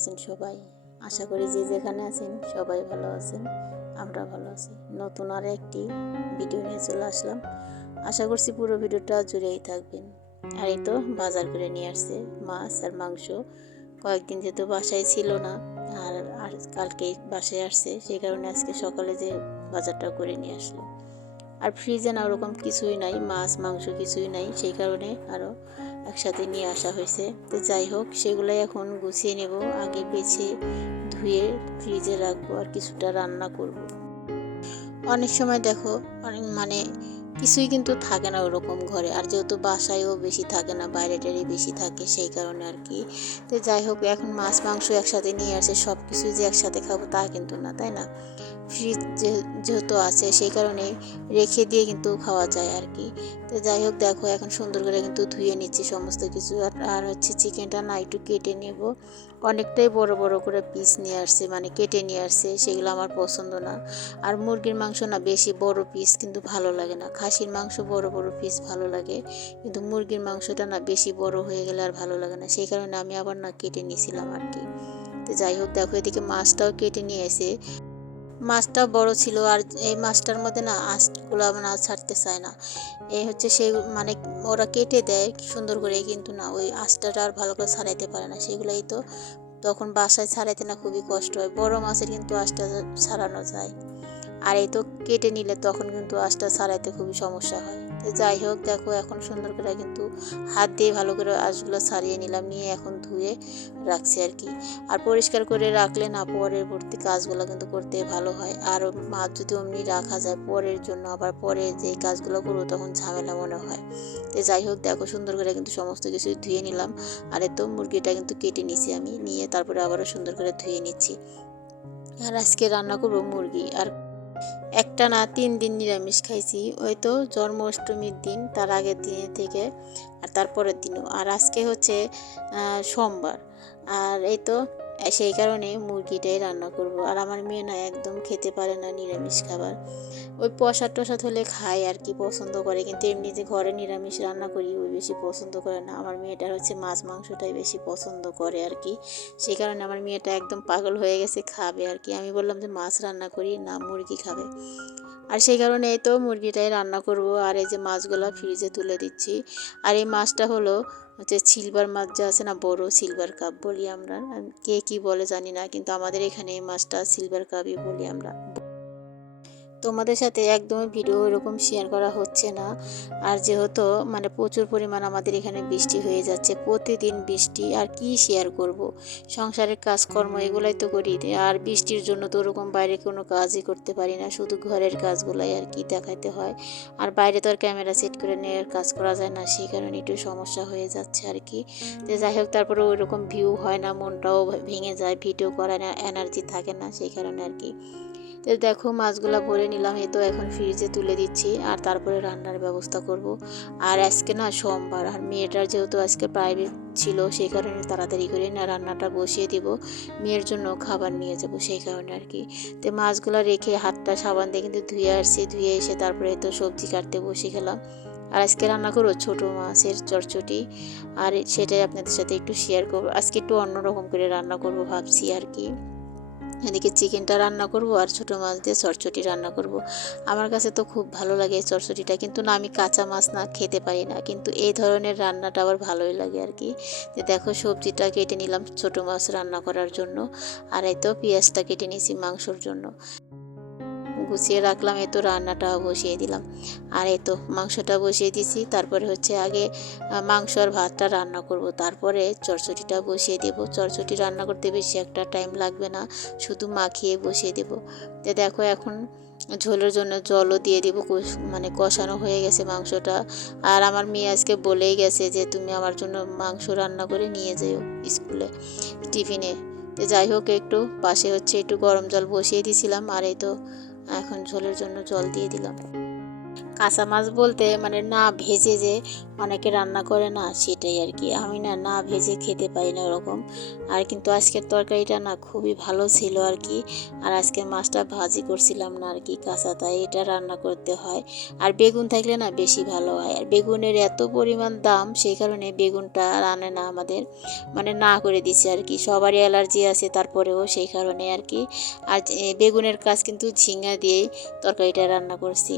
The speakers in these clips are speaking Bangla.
আছেন সবাই। আশা করি যে যেখানে আছেন সবাই ভালো আছেন আমরা ভালো আছি। নতুন আর একটি ভিডিও নিয়ে চলে আসলাম। আশা করছি পুরো ভিডিওটা জুড়েই থাকবেন। আর এই তো বাজার করে নিয়ে আসছে মাছ আর মাংস। কয়েকদিন যেহেতু বাসায় ছিল না, আর আর কালকে বাসায় আসছে সেই কারণে আজকে সকালে যে বাজারটা করে নিয়ে আসলো। আর ফ্রিজে না ওরকম কিছুই নাই, মাছ, মাংস কিছুই নাই, সেই কারণে আরও একসাথে নিয়ে আসা হয়েছে। তো যাই হোক, সেগুলাই এখন গুছিয়ে নেব, আগে বেছে ধুয়ে ফ্রিজে রাখব আর কিছুটা রান্না করব। অনেক সময় দেখো, অনেক মানে কিছুই কিন্তু থাকে না ওরকম ঘরে, আর যেহেতু বাসায়ও বেশি থাকে না বাইরে টাইরে বেশি থাকে সেই কারণে আর কি। তো যাই হোক, এখন মাছ, মাংস একসাথে নিয়ে আসে সব কিছুই যে একসাথে খাব তা কিন্তু না, তাই না? ফ্রিজ যেহেতু আছে, সেই কারণে রেখে দিয়ে কিন্তু খাওয়া যায় আর কি। তো যাই হোক, দেখো এখন সুন্দর করে কিন্তু ধুয়ে নিচ্ছি সমস্ত কিছু। আর আর হচ্ছে চিকেনটা না একটু কেটে নেব। অনেকটাই বড় বড় করে পিস নিয়ে আসছে মানে কেটে নিয়ে আসছে, সেগুলো আমার পছন্দ না। আর মুরগির মাংস না বেশি বড় পিস কিন্তু ভালো লাগে না। খাসির মাংস বড় বড় পিস ভালো লাগে। কিন্তু মুরগির মাংসটা না বেশি বড় হয়ে গেলে আর ভালো লাগে না। সেই কারণে আমি আবার না কেটে নিয়েছিলাম আর কি। তো যাই হোক, দেখো এদিকে মাছটাও কেটে নিয়ে এসে মাছটা বড় ছিল আর এই মাছটার মধ্যে না আঁশগুলো না ছাড়তে চায় না। এই হচ্ছে সেই মানে ওরা কেটে দেয় সুন্দর করে কিন্তু না ওই আঁশটাটা আর ভালো করে ছাড়াইতে পারে না। সেগুলোই তো তখন বাসায় ছাড়াইতে না খুবই কষ্ট হয়। বড় মাছের কিন্তু আঁশটা ছাড়ানো যায়। আর এই তো কেটে নিলে তখন কিন্তু আঁশটা ছাড়াইতে খুবই সমস্যা হয়। যাই হোক, দেখো এখন সুন্দর করে কিন্তু হাত দিয়ে ভালো করে আঁশগুলো ছাড়িয়ে নিলাম, নিয়ে এখন ধুয়ে রাখছি আর কি। আর পরিষ্কার করে রাখলে না পরবর্তী কাজগুলো কিন্তু করতে ভালো হয়। আর মাছ যদি অমনি রাখা যায় পরের জন্য, আবার পরে যে কাজগুলো করব তখন ঝামেলা মনে হয়। তো যাই হোক, দেখো সুন্দর করে কিন্তু সমস্ত কিছু ধুয়ে নিলাম। আর এত মুরগিটা কিন্তু কেটে নিছি আমি, নিয়ে তারপরে আবারও সুন্দর করে ধুয়ে নিচ্ছি। আর আজকে রান্না করব মুরগি, আর একটা না তিন দিন নিরামিষ খাইছি ওই তো জন্মাষ্টমীর দিন, তার আগের দিনে থেকে আর তারপরের দিনও। আর আজকে হচ্ছে সোমবার। আর এই তো সেই কারণে মুরগিটাই রান্না করব। আর আমার মেয়ে না একদম খেতে পারে না নিরামিষ খাবার। ওই প্রসাদ টসাদ হলে খায় আর কি, পছন্দ করে। কিন্তু এমনি যে ঘরে নিরামিষ রান্না করি, ওই বেশি পছন্দ করে না। আমার মেয়েটার হচ্ছে মাছ মাংসটাই বেশি পছন্দ করে আর কি। সেই কারণে আমার মেয়েটা একদম পাগল হয়ে গেছে, খাবে আর কি। আমি বললাম যে মাছ রান্না করি, না মুরগি খাবে। আর সেই কারণে এই তো মুরগিটাই রান্না করব। আর এই যে মাছগুলো ফ্রিজে তুলে দিচ্ছি। আর এই মাছটা হলো হচ্ছে সিলভার মাছ যা আছে না, বড় সিলভার কাপ বলি আমরা। কে কি বলে জানি না, কিন্তু আমাদের এখানে এই মাছটা সিলভার কাপই বলি আমরা। তোমাদের সাথে একদমই ভিডিও এরকম শেয়ার করা হচ্ছে না। আর যেহেতু মানে প্রচুর পরিমাণ আমাদের এখানে বৃষ্টি হয়ে যাচ্ছে, প্রতিদিন বৃষ্টি, আর কি শেয়ার করব। সংসারের কাজকর্ম এগুলাই তো করি, আর বৃষ্টির জন্য তো ওরকম বাইরে কোনো কাজই করতে পারি না, শুধু ঘরের কাজগুলাই আর কি দেখাইতে হয়। আর বাইরে তো আর ক্যামেরা সেট করে নেওয়ার কাজ করা যায় না, সেই কারণে একটু সমস্যা হয়ে যাচ্ছে আর কি। যে যাই হোক তারপরে ওই রকম ভিউ হয় না, মনটাও ভেঙে যায় ভিডিও করার এনার্জি থাকে না, সেই কারণে আর কি। তো দেখো মাছগুলো ভরে নিলাম এ তো এখন ফ্রিজে তুলে দিচ্ছি, আর তারপরে রান্নার ব্যবস্থা করব। আর আজকে না সোমবার, আর মেয়েটার যেহেতু আজকে প্রাইভেট ছিল, সেই কারণে তাড়াতাড়ি করে না রান্নাটা বসিয়ে দিব। মেয়ের জন্য খাবার নিয়ে যাব, সেই কারণে আর কি। তো মাছগুলো রেখে হাতটা সাবান দিয়ে কিন্তু ধুয়ে আসছি, ধুয়ে এসে তারপরে তো সবজি কাটতে বসে গেলাম। আর আজকে রান্না করব ছোটো মাছের চটচটি, আর সেটাই আপনাদের সাথে একটু শেয়ার করব। আজকে একটু অন্যরকম করে রান্না করব ভাবছি আর কি। এদিকে চিকেনটা রান্না করব আর ছোটো মাছ দিয়ে চটচটি রান্না করব। আমার কাছে তো খুব ভালো লাগে এই চটচটিটা, কিন্তু না আমি কাঁচা মাছ না খেতে পারি না, কিন্তু এই ধরনের রান্নাটা আবার ভালোই লাগে আর কি। যে দেখো সবজিটা কেটে নিলাম ছোটো মাছ রান্না করার জন্য, আর এই তো পেঁয়াজটা কেটে নিয়েছি মাংসর জন্য। গুছিয়ে রাখলাম এ তো রান্নাটা বসিয়ে দিলাম। আর এই তো মাংসটা বসিয়ে দিছি তারপরে হচ্ছে আগে মাংস আর ভাতটা রান্না করব। তারপরে চরচটিটা বসিয়ে দেব। চরচটি রান্না করতে বেশি একটা টাইম লাগবে না, শুধু মাখিয়ে বসিয়ে দেব। তো দেখো এখন ঝোলের জন্য জলও দিয়ে দিব মানে কষানো হয়ে গেছে মাংসটা। আর আমার মেয়ে আজকে বলেই গেছে যে, তুমি আমার জন্য মাংস রান্না করে নিয়ে যেও স্কুলে, টিফিনে। যাই হোক, একটু পাশে হচ্ছে একটু গরম জল বসিয়ে দিয়েছিলাম, আর এই তো এখন ঝোলের জন্য জল দিয়ে দিলাম। কাঁচা মাছ বলতে মানে না ভেজে যে অনেকে রান্না করে না, সেটাই আর কি। আমি না না ভেজে খেতে পারি না ওরকম। আর কিন্তু আজকের তরকারিটা না খুবই ভালো ছিল আর কি। আর আজকে মাছটা ভাজি করছিলাম না আর কি কাঁচা, তাই এটা রান্না করতে হয়। আর বেগুন থাকলে না বেশি ভালো হয়। আর বেগুনের এত পরিমাণ দাম, সেই কারণে বেগুনটা রানে না আমাদের। মানে না করে দিছে আর কি। সবারই অ্যালার্জি আছে তারপরেও সেই কারণে আর কি। আর বেগুনের কাজ কিন্তু ঝিঙ্গা দিয়েই তরকারিটা রান্না করছি।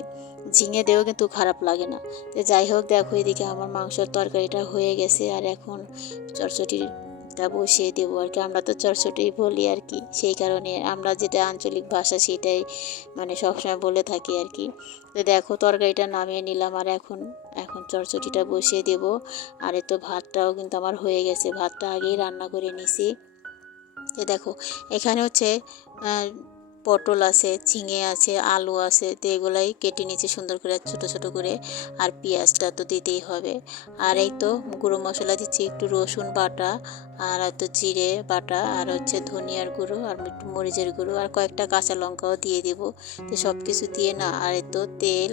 ঝিঙে দিয়েও কিন্তু খারাপ লাগে না। তো যাই হোক, দেখো এদিকে আমার মাংসের তরকারিটা হয়ে গেছে আর এখন চটচটিটা বসিয়ে দেবো আর কি। আমরা তো চটচটি বলি আর কি, সেই কারণে আমরা যেটা আঞ্চলিক ভাষা সেটাই মানে সবসময় বলে থাকি আর কি। তো দেখো তরকারিটা নামিয়ে নিলাম আর এখন এখন চটচটিটা বসিয়ে দেবো। আর তো ভাতটাও কিন্তু আমার হয়ে গেছে, ভাতটা আগেই রান্না করে নিছি। এ দেখো, এখানে হচ্ছে পটল আছে, ঝিঙে আছে, আলু আছে, তো এগুলাই কেটে নিয়েছি সুন্দর করে ছোট ছোট করে, আর পেঁয়াজটা তো দিতেই হবে। আর এই তো গুঁড়ো মশলা দিচ্ছি, একটু রসুন বাটা, আর হয়তো জিরে বাটা, আর হচ্ছে ধনিয়ার গুঁড়ো, আর একটু মরিচের গুঁড়ো, আর কয়েকটা কাঁচা লঙ্কাও দিয়ে দেবো। তো সব কিছু দিয়ে না, আর তো তেল,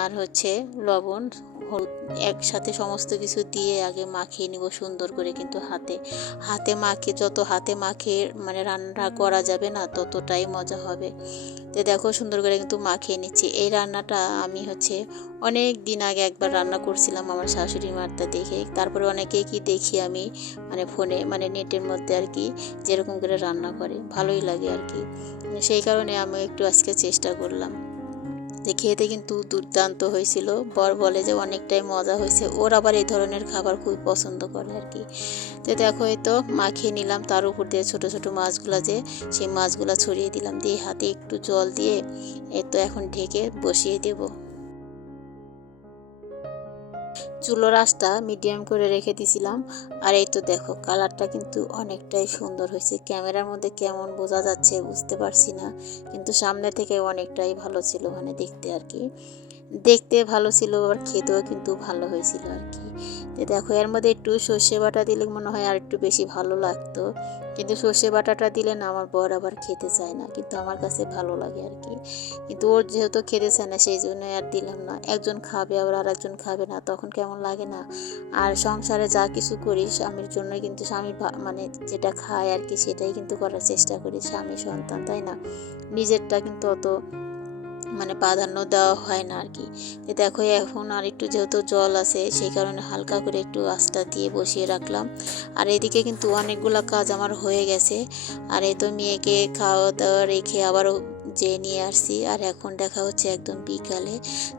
আর হচ্ছে লবণ হলুদ একসাথে সমস্ত কিছু দিয়ে আগে মাখিয়ে নিব সুন্দর করে কিন্তু হাতে। হাতে মাখিয়ে যত হাতে মাখিয়ে মানে রান্না করা যাবে না, ততটাই মজা হবে। তো দেখো সুন্দর করে কিন্তু মাখিয়ে নিচ্ছি। এই রান্নাটা আমি হচ্ছে অনেক দিন আগে একবার রান্না করছিলাম আমার শাশুড়ি মারটা দেখে। তারপরে অনেকেই কি দেখি আমি মানে ফোনে মানে নেটের মধ্যে আর কি যেরকম করে রান্না করে, ভালোই লাগে আর কি। সেই কারণে আমি একটু আজকে চেষ্টা করলাম। যে খেতে কিন্তু দুর্দান্ত হয়েছিল। বর বলে যে অনেকটাই মজা হয়েছে। ওর আবার এই ধরনের খাবার খুব পছন্দ করে আর কি। তো দেখো এই তো মাখিয়ে নিলাম। তার উপর দিয়ে ছোট ছোট মাছগুলো যে সেই মাছগুলো ছড়িয়ে দিলাম। দিয়ে হাতে একটু জল দিয়ে এ তো এখন ঢেকে বসিয়ে দেবো। চুলোর আঁচটা মিডিয়াম করে রেখে দিছিলাম। আর এই তো দেখো, কালারটা কিন্তু অনেকটাই সুন্দর হয়েছে। ক্যামেরার মধ্যে কেমন বোঝা যাচ্ছে বুঝতে পারছি না, কিন্তু সামনে থেকে অনেকটাই ভালো ছিল মানে দেখতে আর কি। দেখতে ভালো ছিল, আবার খেতেও কিন্তু ভালো হয়েছিল আর কি। তো দেখো, এর মধ্যে একটু সর্ষে বাটা দিলে মনে হয় আর একটু বেশি ভালো লাগতো। কিন্তু সর্ষে বাটাটা দিলে না, আমার বর আবার খেতে চায় না। কিন্তু আমার কাছে ভালো লাগে আর কি। কিন্তু ওর যেহেতু খেতে চায় না, সেই জন্য আর দিলাম না। একজন খাবে, আবার আর একজন খাবে না, তখন কেমন লাগে না? আর সংসারে যা কিছু করি, স্বামীর জন্য কিন্তু স্বামী মানে যেটা খায় আর কি, সেটাই কিন্তু করার চেষ্টা করি, স্বামী সন্তান, তাই না? নিজেরটা কিন্তু অত মানে প্রাধান্য দেওয়া হয় না আর কি দেখো, এখন আর একটু যেহেতু জল আছে, সেই কারণে হালকা করে একটু আস্তা দিয়ে বসিয়ে রাখলাম। আর এদিকে কিন্তু অনেকগুলো কাজ আমার হয়ে গেছে। আর এই তো মেয়েকে খাওয়া দাওয়া রেখে আবারও যে নিয়ে আসছি। আর এখন দেখা হচ্ছে একদম বিকালে।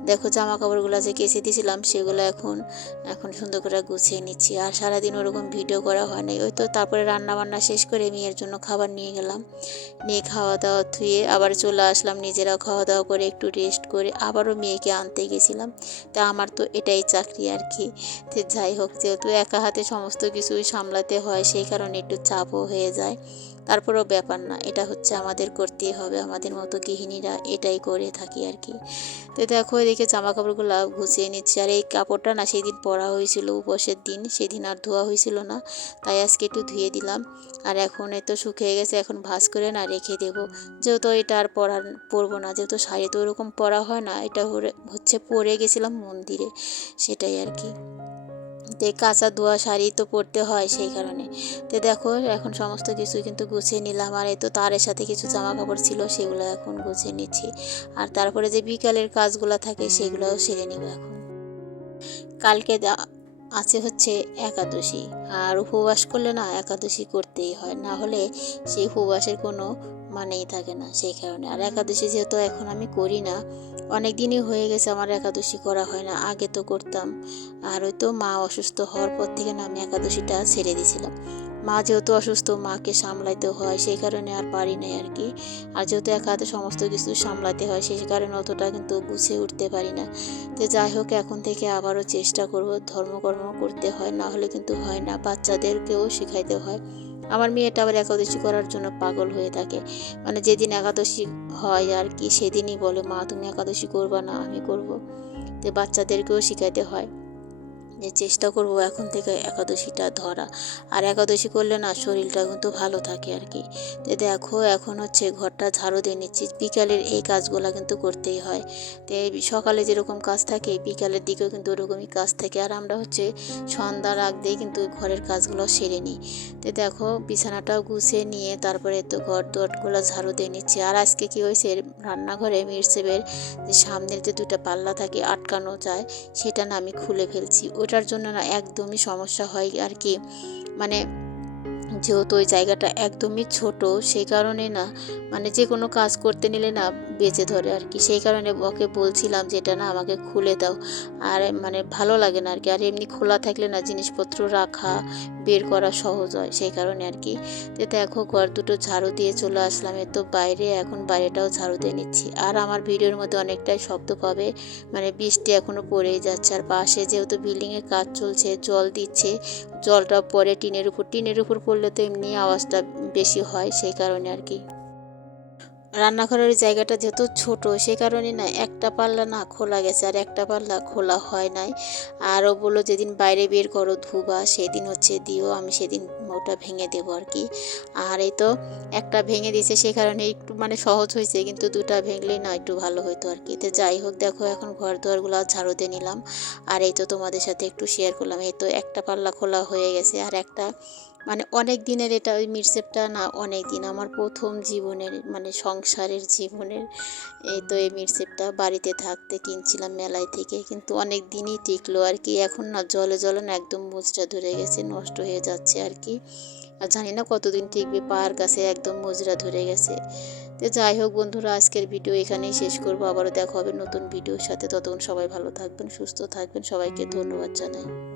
দেখো জামা কাপড়গুলো যে কেচে দিয়েছিলাম, সেগুলো এখন এখন সুন্দর করে গুছিয়ে নিচ্ছি। আর সারাদিন ওরকম ভিডিও করা হয় নাই। ওই তো তারপরে রান্না বান্না শেষ করে মেয়ের জন্য খাবার নিয়ে গেলাম। নিয়ে খাওয়া দাওয়া ধুয়ে আবার চলে আসলাম নিজেরাও খাওয়া দাওয়া করে একটু রেস্ট করে আবারও মেয়েকে আনতে গেছিলাম। তা আমার তো এটাই চাকরি আর কি। তো যাই হোক, যেহেতু একা হাতে সমস্ত কিছুই সামলাতে হয়, সেই কারণে একটু চাপও হয়ে যায়। তারপরেও ব্যাপার না, এটা হচ্ছে আমাদের করতেই হবে, আমাদের মতো গৃহিণীরা এটাই করে থাকি আর কি। তো দেখো এদিকে জামা কাপড়গুলো গুছিয়ে নিচ্ছি, আর এই কাপড়টা না সেদিন পরা হয়েছিল উপোসের দিন, সেদিন আর ধোয়া হয়েছিল না, তাই আজকে একটু ধুয়ে দিলাম। আর এখন তো শুকিয়ে গেছে, এখন ভাঁজ করে না রেখে দেবো। যেহেতু এটা আর পরা পরবো না, যেহেতু শাড়ি তো ওরকম পরা হয় না, এটা হচ্ছে পরে গেছিলাম মন্দিরে, সেটাই আর কি। তো কাঁচা ধোয়া শাড়ি তো পরতে হয় সেই কারণে। তো দেখো, এখন সমস্ত কিছু কিন্তু গুছিয়ে নিলাম। আর এই তো তারের সাথে কিছু জামা কাপড় ছিল, সেগুলো এখন গুছিয়ে নিচ্ছি। আর তারপরে যে বিকালের কাজগুলো থাকে, সেগুলোও সেরে নেব এখন। কালকে আছে হচ্ছে একাদশী। আর উপবাস করলে না, একাদশী করতেই হয়। না হলে সেই উপবাসের কোনো মানেই থাকে না সেই কারণে। আর একাদশী যেহেতু এখন আমি করি না অনেক দিনই হয়ে গেছে আমার একাদশী করা হয় না আগে তো করতাম। আর ওই তো মা অসুস্থ হওয়ার পর থেকে না আমি একাদশীটা ছেড়ে দিয়েছিলাম মা যেহেতু অসুস্থ মাকে সামলাইতে হয় সেই কারণে আর পারি নাই আর কি। আর যেহেতু একা হাতে সমস্ত কিছু সামলাতে হয় সেই কারণে অতটা কিন্তু গুছিয়ে উঠতে পারি না। তো যাই হোক এখন থেকে আবারও চেষ্টা করব ধর্মকর্ম করতে হয় না হলে কিন্তু হয় না। বাচ্চাদেরকেও শেখাইতে হয়। আমার মেয়েটা আবার একাদশী করার জন্য পাগল হয়ে থাকে। মানে যেদিন একাদশী হয় আর কি, সেদিনই বলে, মা, তুমি একাদশী করবা না, আমি করব। তো বাচ্চাদেরকেও শেখাতে হয়। যে চেষ্টা করব এখন থেকে একাদশীটা ধরা। আর একাদশী করলে না শরীরটা কিন্তু ভালো থাকে আর কি। তো দেখো, এখন হচ্ছে ঘরটা ঝাড়ু দিয়ে নিচ্ছি। বিকালের এই কাজগুলো কিন্তু করতেই হয়। তো সকালে যেরকম কাজ থাকে, বিকালের দিকেও কিন্তু ওরকমই কাজ থাকে। আর আমরা হচ্ছে সন্ধ্যার আগ দিয়ে কিন্তু ঘরের কাজগুলো সেরে নিই। তো দেখো, বিছানাটাও গুছিয়ে নিয়ে তারপরে তো ঘর দোয়ারগুলো ঝাড়ু দিয়ে নিচ্ছি। আর আজকে কি হয়েছে, রান্নাঘরে মিরসেবের যে সামনের যে দুটো পাল্লা থাকে আটকানো যায়, সেটা না আমি খুলে ফেলছি। ওটার জন্য না একদমই সমস্যা হয় আর কি। মানে যেহেতু ওই জায়গাটা একদমই ছোট, সেই কারণে না মানে যে কোনো কাজ করতে নিলে না বেঁচে ধরে আর কি। সেই কারণে ওকে বলছিলাম যে, এটা না আমাকে খুলে দাও। আর মানে ভালো লাগে না আর কি। আর এমনি খোলা থাকলে না জিনিসপত্র রাখা, বের করা সহজ হয় সেই কারণে আর কি। তো দেখো, ঘর দুটো ঝাড়ু দিয়ে চলে আসলাম। এ তো বাইরে, এখন বাইরেটাও ঝাড়ু দিয়ে নিচ্ছি। আর আমার ভিডিওর মধ্যে অনেকটাই শব্দ পাবে মানে বৃষ্টি এখনও পড়েই যাচ্ছে। আর পাশে যেহেতু বিল্ডিংয়ের কাজ চলছে, জল দিচ্ছে জলটা পরে টিনের উপর টিনের উপর পড়লে তো এমনি আওয়াজটা বেশি হয়, সেই কারণে আর কি। রান্নাঘরের জায়গাটা যেহেতু ছোট সেই কারণে না একটা পাল্লা না খোলা গেছে আর একটা পাল্লা খোলা হয় নাই। আরও বলল, যেদিন বাইরে বের করো ধুবা, সেদিন হচ্ছে দিও, আমি সেদিন ওটা ভেঙে দেবো আর কি। আর এই তো একটা ভেঙে দিয়েছে, সে কারণে একটু মানে সহজ হয়েছে, কিন্তু দুটা ভেঙলেই না একটু ভালো হতো আর কি। তো যাই হোক, দেখো এখন ঘর দুয়ারগুলো ঝাড়ু দিয়ে নিলাম। আর এই তো তোমাদের সাথে একটু শেয়ার করলাম। এই তো একটা পাল্লা খোলা হয়ে গেছে আর একটা মানে অনেক দিনের এটা ওই মিরসেপটা না, অনেক দিন। আমার প্রথম জীবনের মানে সংসারের জীবনের এই তো এই মিরসেপটা বাড়িতে থাকতে কিনছিলাম মেলায় থেকে। কিন্তু অনেক দিনই টিকলো আর কি। এখন না জলে জলে না একদম মুচড়া ধরে গেছে, নষ্ট হয়ে যাচ্ছে আর কি। আর জানি না কতদিন টিকবে পাহাড় কাছে একদম মুজরা ধরে গেছে। তো যাই হোক বন্ধুরা, আজকের ভিডিও এখানেই শেষ করব। আবারও দেখা হবে নতুন ভিডিওর সাথে। ততক্ষণ সবাই ভালো থাকবেন, সুস্থ থাকবেন। সবাইকে ধন্যবাদ জানাই।